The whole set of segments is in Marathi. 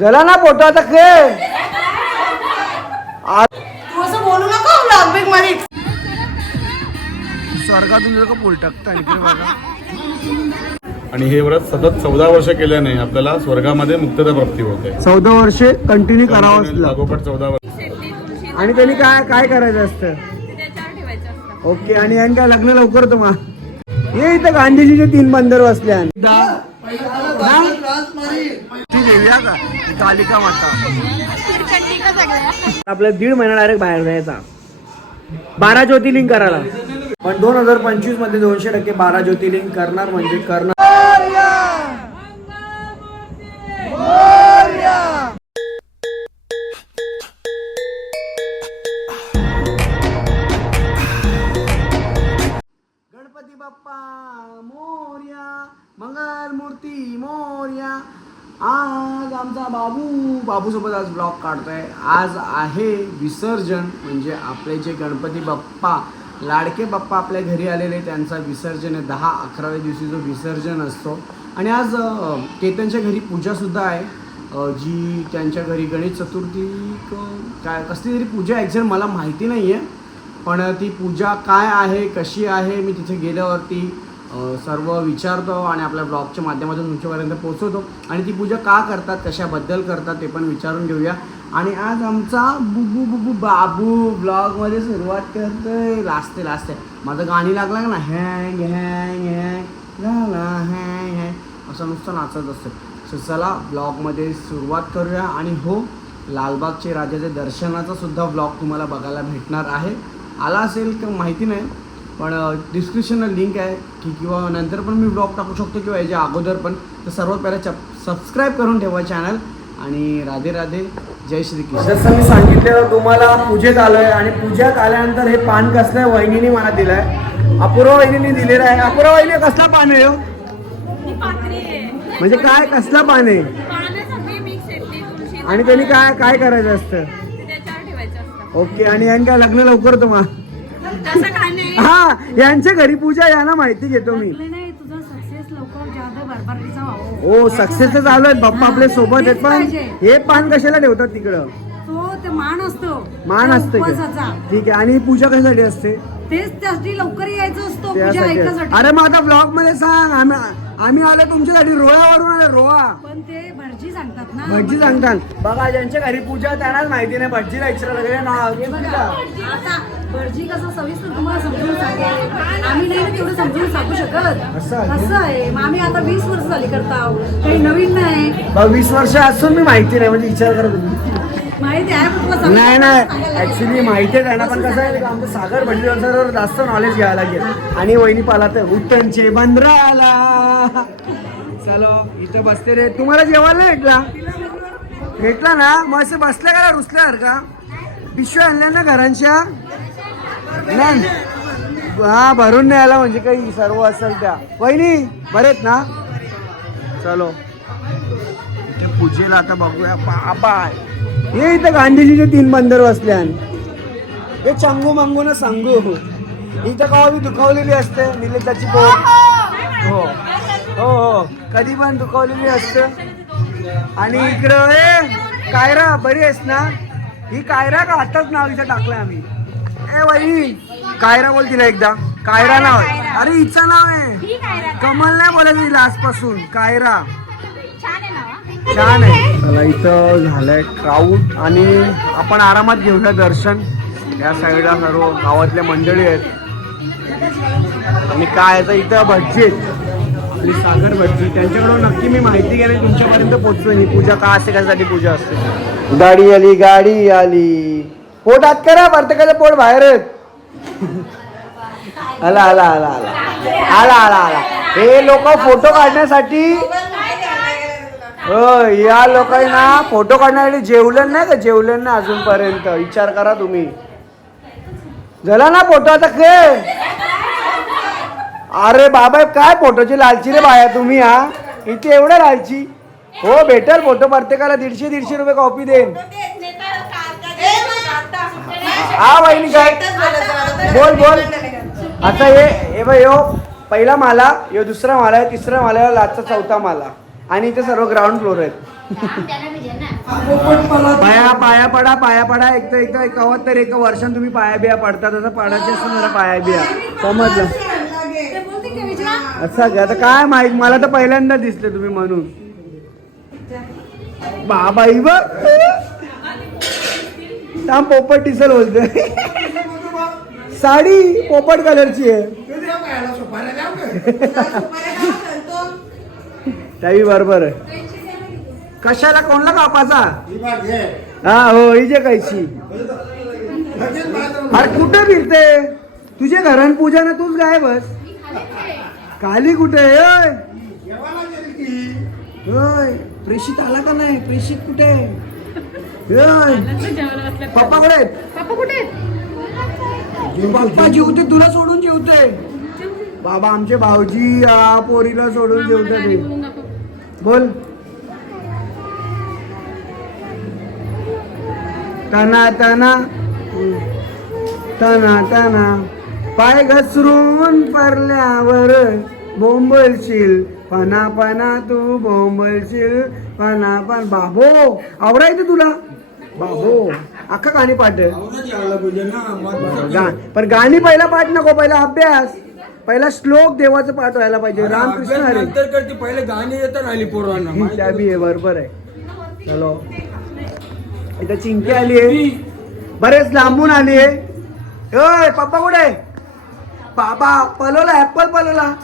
झाला ना फोटो आता खेळ. तू असं बोलू नको ब्लॉग बिगमध्ये. स्वर्गातून लोक पोल टाकता इकडे बघा. आणि हे व्रत सतत चौदा वर्ष केल्याने आपल्याला स्वर्गामध्ये मुक्तता प्राप्ती होते चौदा वर्षे कंटिन्यू लागतं. लागोपाठ चौदा वर्ष. आणि त्यांनी काय काय करायचं असतं? ओके आणि यांनी काय लग्न लवकर मग हे इथं गांधीजीचे तीन बंदर बसल्या ती देऊया का? ती कालिका माता. आपल्याला दीड महिना डायरेक्ट बाहेर जायचा. बारा ज्योतिर्लिंग करायला पण दोन हजार पंचवीसमध्ये दोनशे टक्के बारा ज्योतिर्लिंग करणार म्हणजे करणार. काढतो आहे काढतोय. आज आहे विसर्जन म्हणजे आपले जे गणपती बाप्पा लाडके बाप्पा आपल्या घरी आलेले त्यांचा विसर्जन आहे. दहा अकराव्या दिवशी जो विसर्जन असतो. आणि आज केतनच्या घरी पूजासुद्धा आहे. जी त्यांच्या घरी गणेश चतुर्थी काय कसली तरी पूजा ॲक्झॅक्ट मला माहिती नाही आहे पण ती पूजा काय आहे कशी आहे मी तिथे गेल्यावरती सर्व विचारतो आणि आपल्या ब्लॉगच्या माध्यमातून तुमच्यापर्यंत पोहोचवतो. आणि ती पूजा का करतात कशाबद्दल करतात ते पण विचारून घेऊया. आणि आज आमचा बुबू बुबू बाबू ब्लॉगमध्ये सुरुवात करतोय. लाजते लाजते. माझं गाणी लागलं ना हँग हँग हँग. झाला हँग हँग. असं नुसतं नाचत असतं सो चला ब्लॉगमध्ये सुरुवात करूया. आणि हो लालबागचे राजाचे दर्शनाचा सुद्धा ब्लॉग तुम्हाला बघायला भेटणार आहे. आला असेल तर माहिती नाही पण डिस्क्रिप्शनला लिंक आहे की किंवा नंतर पण मी ब्लॉग टाकू शकतो किंवा याच्या अगोदर पण. तर सर्वात पहिला चप सबस्क्राईब करून ठेवा चॅनल आणि राधे राधे. जय श्री कृष्ण. जसं मी सांगितलेलं तुम्हाला पूजेत आलोय आणि पूजेत आल्यानंतर हे पान कसलं वहिनीने मला दिलंय. अपूर्वा वहिनीने दिलेलं आहे. अपूर्वा वहिनी कसला पान आहे हो? म्हणजे काय कसला पान आहे? आणि त्यांनी काय काय करायचं असतं? ओके आणि यांनी काय लग्न लवकर मग हा यांच्या घरी पूजा यांना माहिती घेतो मी नाही तुझा सक्सेस लवकर जादा भरभराटीचा व्हावं ओ सक्सेस झालो बाप्पा आपले सोबत आहेत. पण हे पान कशाला ठेवतात तिकडं? तो ते मान असतो. मान त्या असते का? उपवासाचा. ठीक आहे. आणि ही पूजा कशासाठी असते? तेच त्यासाठी लवकर यायचं असतो पूजा त्यासाठी. ऐकासाठी अरे मग आता ब्लॉगमध्ये सांग. आम्ही आम्ही आलो तुमच्यासाठी. रोळावरून आलो. रोहा पण ते भटजी सांगतात ना. भटजी सांगतात. बघा ज्यांच्या घरी पूजा त्यांनाच माहिती नाही. भटजीला विचारायला लागले ना हे बघा. आता भटजी कसं सविस्तर तुम्हाला समजून सांगेल आम्ही नाही तेवढं समजून सांगू शकत. असं आहे? मग आम्ही आता वीस वर्ष झाली करता आहोत. काही नवीन नाही. वीस वर्ष असून मी माहिती नाही म्हणजे विचार करत होतो माहिती आहे नाही नाही. ऍक्च्युली माहिती आहे त्यांना पण कसं आहे आमचं सागर भटजी सर जास्त नॉलेज घ्यायला लागेल. आणि वहिनी पाला तर उत्तनचे बंदराला. चलो इथं बसते रे. तुम्हाला जेवायला भेटला? भेटला ना? मग असं बसल्या का रुसल्यावर का पिशव्या आणल्या ना घरांच्या? नाही हा भरून नाही आला म्हणजे काही सर्व असेल त्या. वहिनी बरेत ना? चलो. इथे पूजेला आता बघूया. बाबा हे इथं गांधीजीचे तीन बंदर बसल्यान. हे चंगू मंगू ना सांगू. इथं कवा दुखावलेली असते? निलेताची पोर. हो. हो हो. कधी पण दुखावलेली असते. आणि इकडं ए कायरा बरी आहेस ना? ही कायरा का आताच नाव इथं टाकलंय आम्ही? ए बाई कायरा बोल तिला एकदा. कायरा नाव आहे. अरे हिचं नाव आहे. कमल नाही बोलायचं हिला आजपासून कायरा. छान आहे चला इथं झालंय क्राऊड आणि आपण आरामात घेऊया दर्शन. या साईडला सर्व गावातल्या मंडळी आहेत. आणि काय आहे तर इथं भटजी आहेत आपली सागर भटजी त्यांच्याकडून नक्की मी माहिती घ्यायला तुमच्यापर्यंत पोहोचतोय ही पूजा का असते कशासाठी पूजा असते? गाडी आली गाडी आली. पोट आत करा वर्तकाचं पोट बाहेर आहेत आला आला आला आला. आला आला आला. हे लोक फोटो काढण्यासाठी हो या लोकांना फोटो काढण्यासाठी जेवलं नाही का? जेवलं ना अजूनपर्यंत. विचार करा तुम्ही. झाला ना फोटो आता के अरे बाबा काय फोटोची लालची रे बाया तुम्ही हा? इथे एवढं लालची? हो भेटेल फोटो. प्रत्येकाला दीडशे दीडशे रुपये कॉपी देईन. हा वहिनी काय? बोल बोल. आता हे हे बाई यो पहिला माला यो दुसरा माला आहे तिसरा माला आहे लास्टचा चौथा माला. आणि इथे सर्व ग्राउंड फ्लोर आहेत. पाया पाया पडा पाया पडा. एक तर एक तर कवत तर एका वर्षात तुम्ही पाया बिया पडता तसं पडायचे असं जरा पाया बिया. समजलं? असं का? आता काय माहीत? मला तर पहिल्यांदा दिसले तुम्ही म्हणून. बाबाई बघ थांब पोपट टिसल बोलते साडी पोपट कलरची आहे. त्याही बरोबर आहे. कशाला? कोणला कापाचा हा हो ही जे कैची. अरे कुठं फिरते तुझे घरान पूजा ना तूच गाय बस खाली कुठे? आहे? ओय प्रेषित आला का नाही? प्रेषित कुठे? आहे? पप्पा कुठे आहेत? पप्पा कुठे आहेत? पप्पा जेवते तुला सोडून जेवते. बाबा आमचे भाऊजी आ, पोरीला सोडून जेवते बोल. तना तना. तना तना. पाय घसरून पडल्यावर बोंबलशील. पना पना तू बोंबलशील. पना पण बाबो आवडायचं तुला? बाबो अख्खा गाणी पाठ. गा- पण गाणी पहिला पाठ नको पहिला अभ्यास. पहिला श्लोक देवाचं पाठ व्हायला पाहिजे. रामकृष्ण हरे. पहिले गाणी येतात आली पोरांना ही त्या बी आहे. बरोबर आहे. चलो. इथं चिंकी आली आहे. बरेच लांबून आली आहे. ओय पप्पा कुठे? आहे? बाबा पलवला ऍपल पलवला.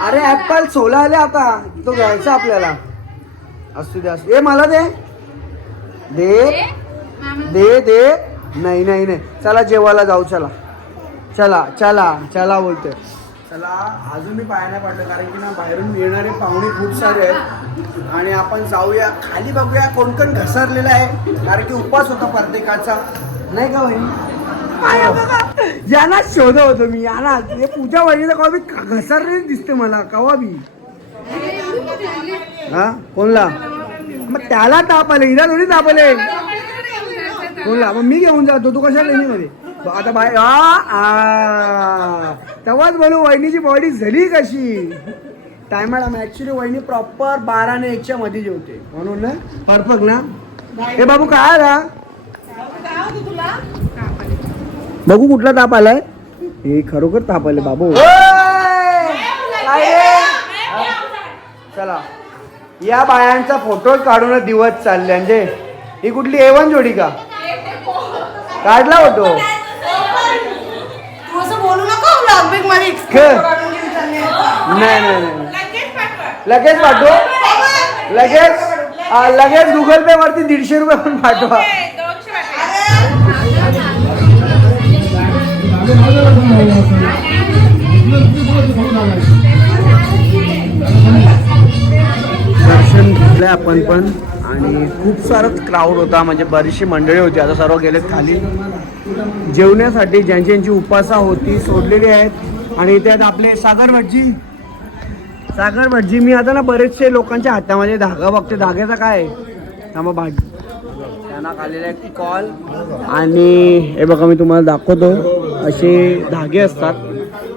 अरे ऍपल सोला आले आता. तो घ्यायचा आपल्याला. असू दे असू दे. ए मला दे. दे. दे दे. नाही नाही नाही. चला जेवायला जाऊ चला. चला चला चला बोलतोय. चला अजून मी नाही पडलं कारण की ना बाहेरून येणारे पाहुणे खूप सारे आहेत. आणि आपण जाऊया खाली बघूया कोण कोण घसरलेलं आहे. कारण की उपवास होता प्रत्येकाचा. नाही का बहिणी? बघा. यांना शोध होतो मी यांना हे पूजा वहिनीला कवा बी घसरलेली दिसते मला कवा बी. हा? कोणला? मग त्याला ताप आले हिला थोडी ताप आले कोणला मग मी घेऊन जातो तू कशा लेणी मध्ये आता बाय आ, आ. तेव्हाच बोलू वहिनीची बॉडी झाली कशी? टायमाला ऍक्च्युली वहिनी प्रॉपर बारा आणि एकच्या मध्ये जेवते. म्हणून ना परफेक्ट ना. हे बाबू काय आला? बघू कुठला ताप आलाय. हे खरोखर ताप आले बाबू? चला. या बायांचा फोटो काढून दिवस चालले म्हणजे ही कुठली एवन जोडी का? काढला फोटो तू असं बोलू नको vlog big मध्ये क- नाही नाही नाही. लगेच पाठव. लगेच आ, लगेच गुगल पे वरती दीडशे रुपये पण पाठवा. दर्शन घेतलंय आपण पण. आणि खूप सारं क्राऊड होता म्हणजे बरीचशी मंडळी होती. आता सर्व गेलेत खाली. जेवण्यासाठी ज्यांची ज्यांची उपासा होती सोडलेली आहेत. आणि त्यात आपले सागर भटजी. सागर भटजी मी आता ना बरेचसे लोकांच्या हातामध्ये धागा बघते. धाग्याचा काय? आहे? थांबा भाजी त्यांना आलेला आहे कॉल आणि हे बघा मी तुम्हाला दाखवतो. असे धागे असतात.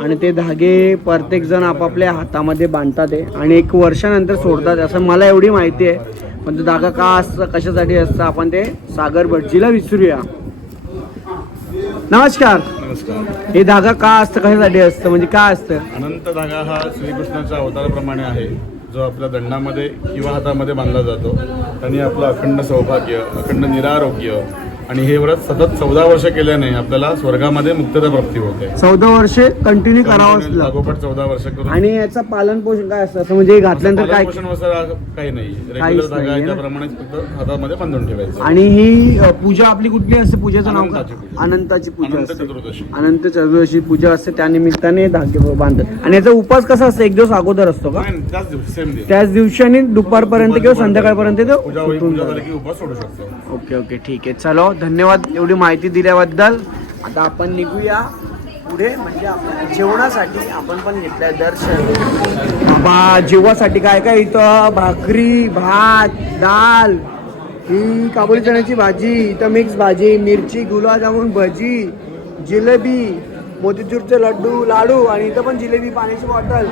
आणि ते धागे प्रत्येकजण आपापल्या हातामध्ये बांधतात आहे आणि एक वर्षानंतर सोडतात. असं मला एवढी माहिती आहे. पण तो धागा का असतं कशासाठी असतं आपण ते सागर भटजीला विचारूया. नमस्कार. नमस्कार. हे धागा का असतं कशासाठी असतं म्हणजे काय असतं? अनंत धागा हा श्रीकृष्णाच्या अवताराप्रमाणे आहे जो आपल्या दंडामध्ये किंवा हातामध्ये बांधला जातो. त्यांनी आपलं अखंड सौभाग्य अखंड निरारोग्य आणि हे व्रत सतत चौदा वर्ष केल्याने आपल्याला स्वर्गामध्ये मुक्तता प्राप्ती होते. चौदा वर्षे कंटिन्यू लागतं लागोपाठ चौदा वर्ष करून आणि याचं पालन पोषण काय असतं? असं म्हणजे घातल्यानंतर काय पालनपोषण वगैरे काही नाही. रेग्युलर आहे? त्याप्रमाणेच फक्त हातामध्ये बांधून ठेवायचं. आणि ही पूजा आपली कुठली असते? पूजेचं नाव अनंताची काय पूजा. अनंताची पूजा अनंत असते. चतुर्दशी. अनंत चतुर्दशी पूजा असते. त्या निमित्ताने धागे बांधतात. आणि याचा उपास कसा असतो? एक दिवस अगोदर असतो का? नाही, त्याच दिवशी सेम दिवस त्याच दिवशी आणि दुपारपर्यंत किंवा संध्याकाळपर्यंत तो पूजा होईल सुटून पूजा जातो. झाली की उपास सोडू शकतो. ओके ओके ठीक आहे. चलो. धन्यवाद एवढी माहिती दिल्याबद्दल. आता आपण निघूया पुढे म्हणजे आपण जेवणासाठी आपण पण घेतलंय दर्शन. बाबा जेवणासाठी काय काय इथं? भाकरी भात डाल ही काबुली चण्याची भाजी इथं मिक्स भाजी मिरची गुलाबजामुन भजी जिलेबी मोतीचूरचे लड्डू लाडू आणि इथं पण जिलेबी पाण्याची बॉटल.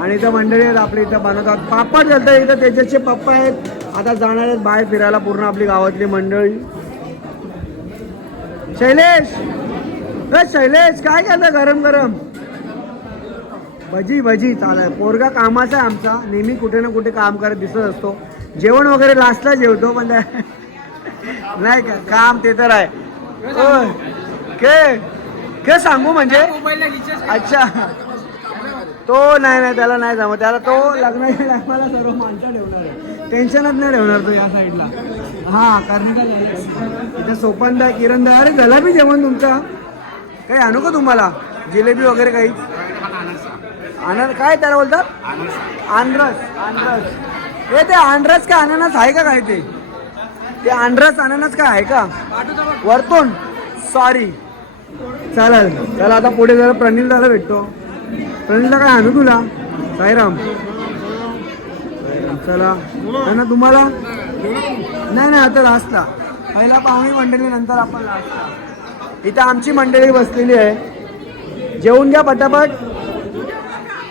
आणि इथं मंडळी आहेत आपले इथं बनवतात. पापड चालतात इथं त्याच्याचे पप्पा आहेत. आता जाणार आहेत बाहेर फिरायला पूर्ण आपली गावातली मंडळी. शैलेश! शैलेश काय केलं गरम गरम? भजी भजी चालेल. पोरगा कामाचा आहे आमचा. नेहमी कुठे ना कुठे काम करत दिसत असतो. जेवण वगैरे लास्टला जेवतो पण नाही का? काम ते तर आहे. के के सांगू म्हणजे? अच्छा. तो नाही नाही त्याला नाही जमत. त्याला तो लग्नाच्या टायमाला सर्व माणसं ठेवणार आहे. टेन्शनच नाही ठेवणार तो या साईडला हा कर्णिका इथे सोपंदा किरणदा अरे झाला बी जेवण तुमचा? काही आणू का तुम्हाला? जिलेबी वगैरे काही? अनार काय त्याला बोलतात? आंध्रस आंध्रस हे ते आंध्रस का अननस आहे का काय ते? ते आंध्रस अननस का आहे का? वरतून. सॉरी चालेल. चला आता पुढे जरा प्रणील दादा भेटतो. प्रणीलला काय आणू तुला? साईराम. साईराम, चला. ना तुम्हाला नाही नाही आता लास्टला पहिला पाहुणी मंडळी नंतर आपण लास्टला इथं आमची मंडळी बसलेली आहे. जेवून घ्या पटापट.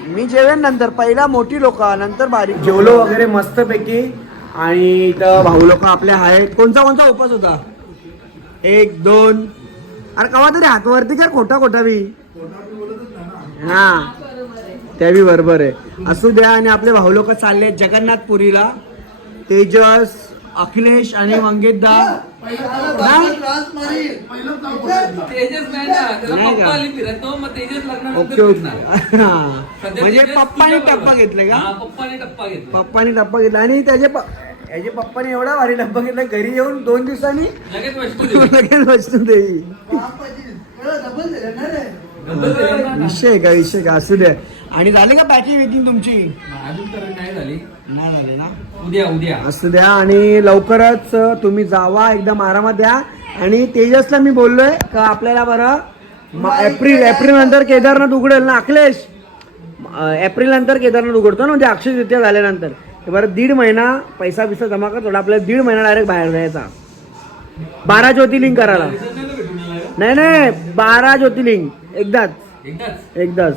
मी जेवेन नंतर. पहिला मोठी लोक नंतर बारीक जेवलो वगैरे मस्तपैकी. आणि इथं भाऊ लोक आपले आहेत. कोणता कोणता उपास होता? एक दोन. अरे कवा तरी हातवरती काय खोटा खोटा बी. हा. त्या बी बरोबर आहे. असू द्या आणि आपले भाऊ लोक चालले जगन्नाथपुरीला. तेजस अखिलेश आणि मंगेशदा. नाही? तेजस नाही ना त्याला नाही का? पप्पा आली फिरतो मग तेजस ओके ओके. म्हणजे तेजस पप्पानी टप्पा घेतले का? हा, पप्पाने टप्पा घेतला पप्पानी टप्पा घेतला आणि त्याचे याचे पप्पाने एवढा भारी डब्बा घेतला घरी येऊन दोन दिवसांनी लगेच वस्तू दिली. लगेच वस्तू देई डबल दिली ना. विषय का? विषय का? असू द्या. आणि झाले का पॅकिंग वेकिंग तुमची? अजून तर नाही झाली. नाही झाले ना? उद्या उद्या. असू द्या आणि लवकरच तुम्ही जावा एकदम आरामात द्या. आणि तेजसला मी बोललोय का आपल्याला बरं म- एप्रिल एप्रिल नंतर केदारनाथ उघडेल ना अखिलेश? एप्रिल नंतर केदारनाथ उघडतो ना म्हणजे अक्षय तृतीया झाल्यानंतर. ते बरं दीड महिना पैसा बिसा जमा कर थोडा आपल्याला दीड महिना डायरेक्ट बाहेर जायचा. बारा ज्योतिर्लिंग करायला. नाही नाही बारा ज्योतिर्लिंग. एकदाच. एकदाच? एकदाच.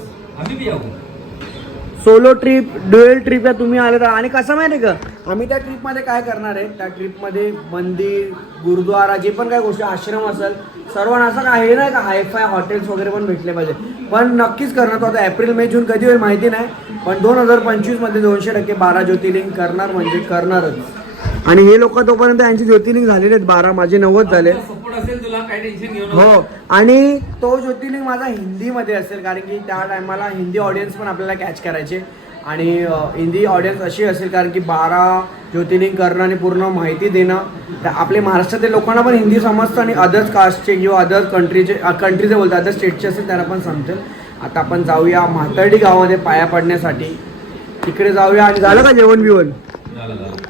सोलो ट्रिप ड्युएल ट्रिप या तुम्ही आले तर आणि कसं माहिती आहे का? आम्ही त्या ट्रिपमध्ये काय करणार आहे? त्या ट्रिपमध्ये मंदिर गुरुद्वारा जे पण काय गोष्टी आश्रम असेल सर्वांना असं काय हे नाही का? हायफाय हॉटेल्स वगैरे पण भेटले पाहिजे. पण नक्कीच करणार. तो आता एप्रिल मे जून कधी होईल माहिती नाही. पण दोन हजार पंचवीसमध्ये दोनशे टक्के बारा ज्योतिर्लिंग करणार म्हणजे करणारच. आणि हे लोक तोपर्यंत यांची ज्योतिर्लिंग झालेले आहेत. बारा माझे नव्वद झाले. सपोर्ट असेल तुला काय टेन्शन घेऊ नको. हो आणि तो ज्योतिर्लिंग माझा हिंदीमध्ये असेल कारण की त्या टायमाला हिंदी ऑडियन्स पण आपल्याला कॅच करायचे. आणि अ, हिंदी ऑडियन्स अशी असेल कारण की बारा ज्योतिर्लिंग करणं आणि पूर्ण माहिती देणं त्या आपले महाराष्ट्रातील लोकांना पण हिंदी समजतं आणि अदर्स कास्टचे किंवा अदर कंट्रीचे कंट्रीचे बोलतात अदर स्टेटचे असेल त्यांना पण समजेल. आता आपण जाऊया म्हातर्डी गावामध्ये पाया पडण्यासाठी. तिकडे जाऊया आणि झालं का जेवण बिवण झाला.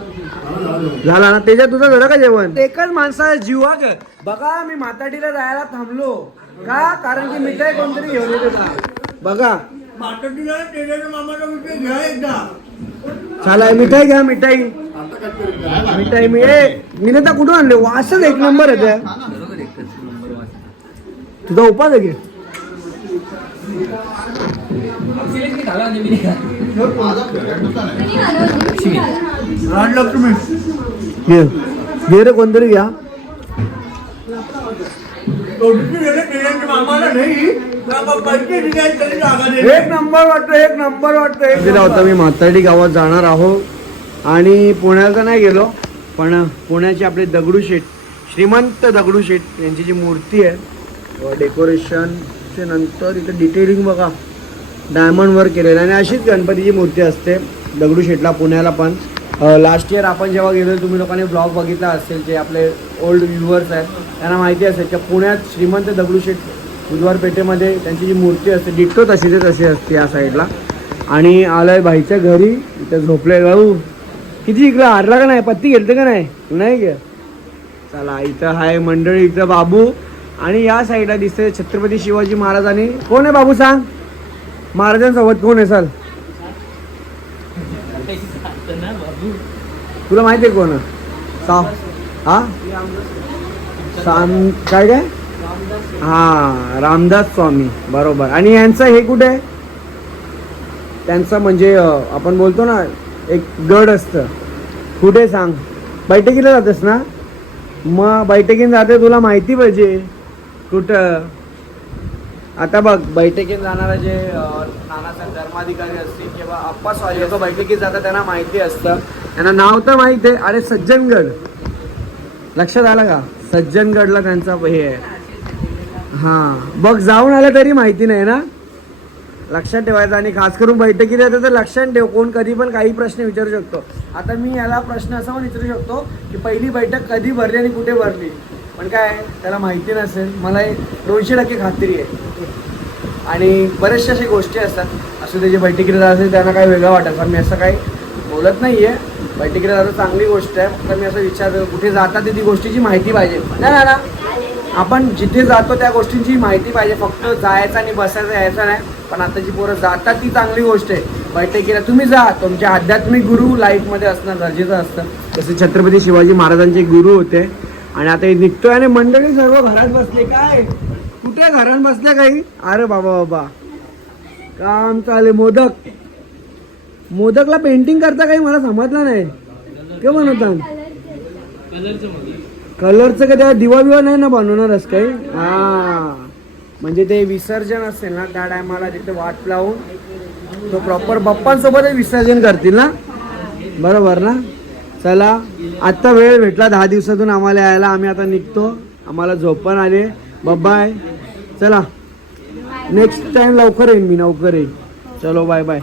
ना? त्याच्यात तुझं झालं का जेवण? एकच माणसाचा जीव ग. बघा मी माताडीला जायला थांबलो. का? कारण की मिठाई कोणतरी घेऊन येत होता. बघा. चला मिठाई घ्या मिठाई. मिठाई मी ए विनेता कुठून आणले? वासच एक नंबर आहे तुझा उपास आहे घे घे रे कोणतरी घ्या एक नंबर वाटतो एक नंबर वाटतो दिला होता मी म्हाताडी गावात जाणार आहोत आणि पुण्याचा नाही गेलो पण पुण्याची आपली दगडूशेठ श्रीमंत दगडूशेठ यांची जी मूर्ती आहे डेकोरेशनचे नंतर इथं डिटेलिंग बघा. डायमंड वर्क केलेलं आहे. आणि अशीच गणपतीची मूर्ती असते. दगडूशेठला पुण्याला पण. लास्ट इयर आपण जेव्हा गेलो तुम्ही लोकांनी ब्लॉग बघितला असेल जे आपले ओल्ड व्ह्युअर्स आहेत त्यांना माहिती असेल की पुण्यात श्रीमंत दगडूशेठ बुधवार पेठेमध्ये त्यांची जी मूर्ती असते डिट्टो तशी ते तशी असते या साईडला आणि आलाय भाईच्या घरी इथं झोपले भाऊ किती इकडं हारला का नाही? पत्ती घेतलं का नाही? नाही गे चला इथं हाय मंडळी इथं बाबू. आणि या साईडला दिसते छत्रपती शिवाजी महाराजांनी. कोण आहे बाबू सांग? महाराजांसोबत कोण आहे तुला माहिती आहे कोण? सा हा? साम काय काय? हा रामदास स्वामी बरोबर. आणि यांचं हे कुठे? आहे त्यांचं म्हणजे आपण बोलतो ना एक गड असतं. कुठे सांग? बैठकीला जातेस ना? मग बैठकीन जाते तुला माहिती पाहिजे. कुठं? आता बघ बैठकीत जाणारा जे अं, नानासाहेब धर्माधिकारी असतील किंवा अप्पा स्वारी लोक बैठकीत जातात त्यांना माहिती असतं. त्यांना नाव तर माहीत आहे अरे सज्जनगड. लक्षात आलं का? सज्जनगडला त्यांचा हे आहे. हां. बघ जाऊन आलं तरी माहिती नाही ना? लक्षात ठेवायचं आणि खास करून बैठकीत येतं तर लक्षात ठेव कोण कधी पण काही प्रश्न विचारू शकतो. आता मी याला प्रश्न असा पण विचारू शकतो की पहिली बैठक कधी भरली आणि कुठे भरली? पण काय त्याला माहिती नसेल मला एक दोनशे टक्के खात्री आहे. आणि बऱ्याचशा अशा गोष्टी असतात. असं त्याची बैठकीला जात असेल त्यांना काही वेगळं वाटत पण मी असं काही बोलत नाही आहे बैठकीला जातं चांगली गोष्ट आहे. फक्त मी असं विचार कुठे जातात ती गोष्टीची माहिती पाहिजे. नाही ना आपण जिथे जातो त्या गोष्टींची माहिती पाहिजे. फक्त जायचं आणि बसायचं यायचं नाही. पण आता जी पोरं जातात ती चांगली गोष्ट आहे. बैठकीला तुम्ही जा. तुमचे आध्यात्मिक गुरु लाईफमध्ये असणं गरजेचं असतं. जसे छत्रपती शिवाजी महाराजांचे गुरु होते आणि आता निघतोय आणि मंडळी सर्व घरात बसले काय? कुठे घरात बसल्या काही? अरे बाबा बाबा. काम चाले मोदक. मोदकला पेंटिंग करता काही मला समजलं नाही. के बनवतात कलरचं का त्या दिवा बिवा नाही ना बनवणारच काही? हा. म्हणजे ते विसर्जन असेल ना त्या टायमाला तिथे वाट लावून तो प्रॉपर बाप्पांसोबतच विसर्जन करतील ना? बरोबर ना? चला आत्ता वेळ भेटला दहा दिवसातून आम्हाला यायला. आम्ही आता निघतो. आम्हाला झोपण आले. बाय चला. नेक्स्ट टाइम लवकर येईन मी लवकर येईन. चलो बाय बाय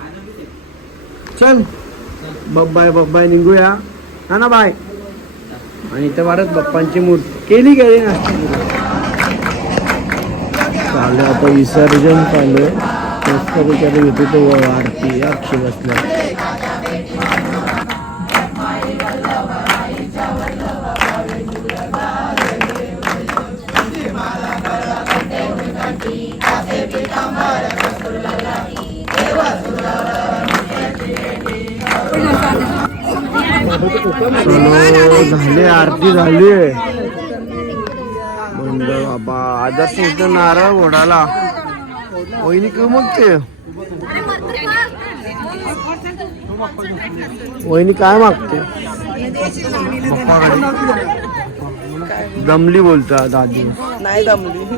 चल. बाय बाय निघूया. हा ना बाय आणि इथं भारत बाप्पांची मूर्ती. केली गेली ना चालू आता विसर्जन चालू आहे. मस्त विचार घेतो तो आरती अक्षी बसल्या झाले आरती झाली. बंद बाबा आदर्श इथं नारळ ओढाला वहिनी का मग ते. वहिनी काय मागते? पप्पाकडे दमली बोलता दादी नाही दमली.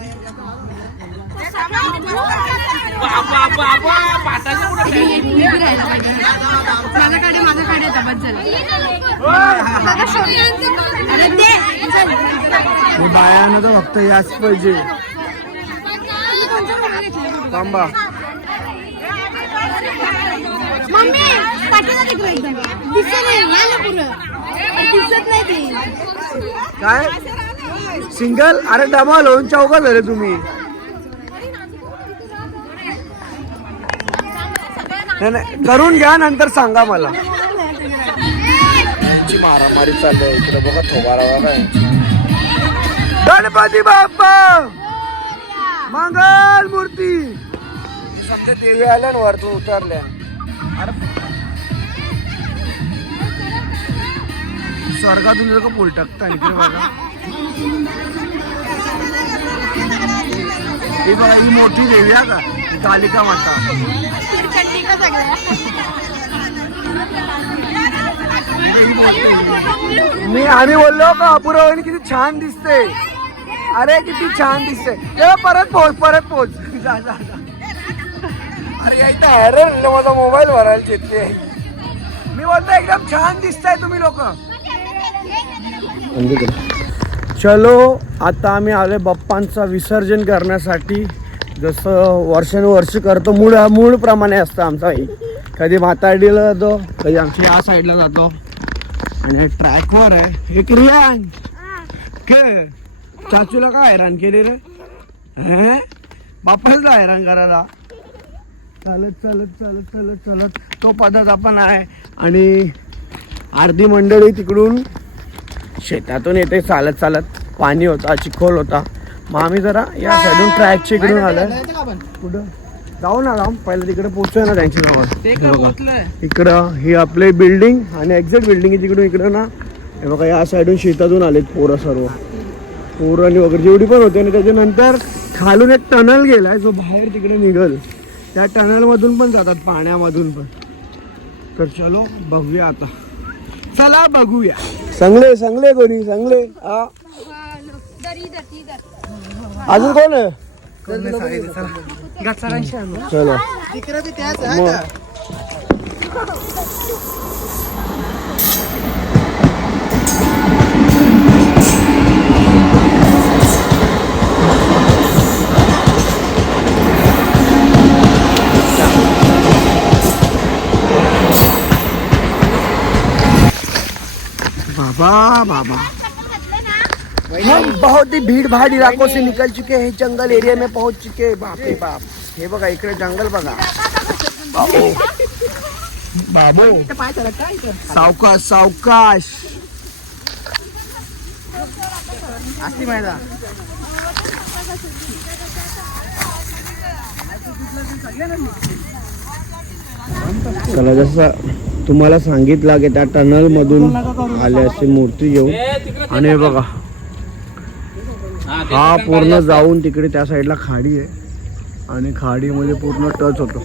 बायांना तर फक्त याच पाहिजे. थांबा. मम्मी पाठीला तिकडे एकदम. दिसत नाही आलं पुरं. दिसत नाही ते. काय? सिंगल? अरे डबल होऊन चौका झाले तुम्ही. नाही नाही करून घ्या नंतर सांगा मला. यांची मारामारी चालू आहे इकडे बघा थोबारा काय गणपती बाप्पा! मंगल मूर्ती! सध्या देवी आल्या ना वरतून उतरल्या. अरे स्वर्गातून लोक पूल टाकता इकडे बघा. ही बघा ही मोठी देवी आहे का? कालिका माता. मी आम्ही बोललो का अपुरा वहिनी किती छान दिसते. अरे किती छान दिसते. तेव्हा परत पोच परत पोच. जा जा अरे एकदा एरर माझा मोबाईल भरायला चित्ते मी बोलतो एकदम छान दिसताय तुम्ही लोक. चलो आता आम्ही आले बाप्पांचा विसर्जन करण्यासाठी. जसं वर्षानुवर्ष करतो मूळ मूळ प्रमाणे असतं आमचा एक कधी माताडीला जातो कधी आमच्या या साईडला जातो. आणि ट्रॅकवर आहे. एक रियान. के? चाचूला काय हैराण केली रे? हे? बाप्पाला हैराण करायला. चालत चालत चालत चालत चालत. तो पदार्थ आपण आहे. आणि अर्धी मंडळी तिकडून शेतातून येते चालत चालत. पाणी होता चिखोल होता. मग आम्ही जरा या साईडून ट्रॅकच्या इकडून आलोय. कुठं? जाऊ ना राम. पहिलं तिकडे पोहोचूया ना त्यांच्या गावात. इकडं ही आपली बिल्डिंग आणि एक्झॅक्ट बिल्डिंग आहे तिकडून इकडं ना. हे बघा या साईडून शेतातून आलेत पोरं सर्व. पोरं आणि वगैरे जेवढी पण होते आणि त्याच्यानंतर खालून एक टनल गेलाय जो बाहेर तिकडे निघल. त्या टनल मधून पण जातात पाण्यामधून पण. तर चलो बघूया आता. चला बघूया. संगले संगले कोणी संगले. हा. अजून कोण आहे चलो मग. बाबा बाबा हम बहुत ही भीड़ भाड़ इलाकों से निकल चुके हैं जंगल एरिया में पहुंच चुके हैं। बाप रे बाप। हे बघा इकडे जंगल बघा। बाबू। बाबू। सावकाश सावकाश। चला जसं तुम्हाला सांगितलं की त्या टनल मधून आले असे मूर्ती घेऊन. आणि बघा. हा पूर्ण जाऊन तिकडे त्या साईडला खाडी आहे. आणि खाडीमध्ये पूर्ण टच होतो.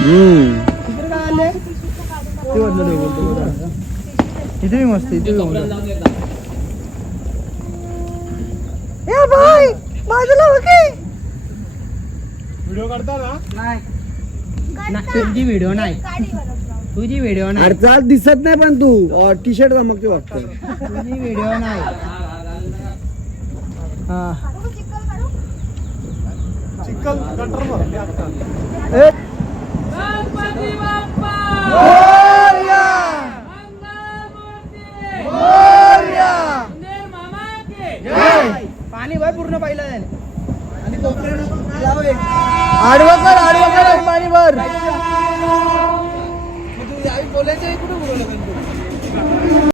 हम्म. इथे मस्त इथे तुझी व्हिडिओ नाही. तुझी व्हिडिओ नाही. अरे चाल दिसत नाही पण तू. टी शर्ट चमकते वाटतं. तुझी व्हिडिओ नाही. पाणी भर पूर्ण पाहिलं आणि आडवं कर आडवं कर. पाणी भर बोलायचं कुठे बोलवलं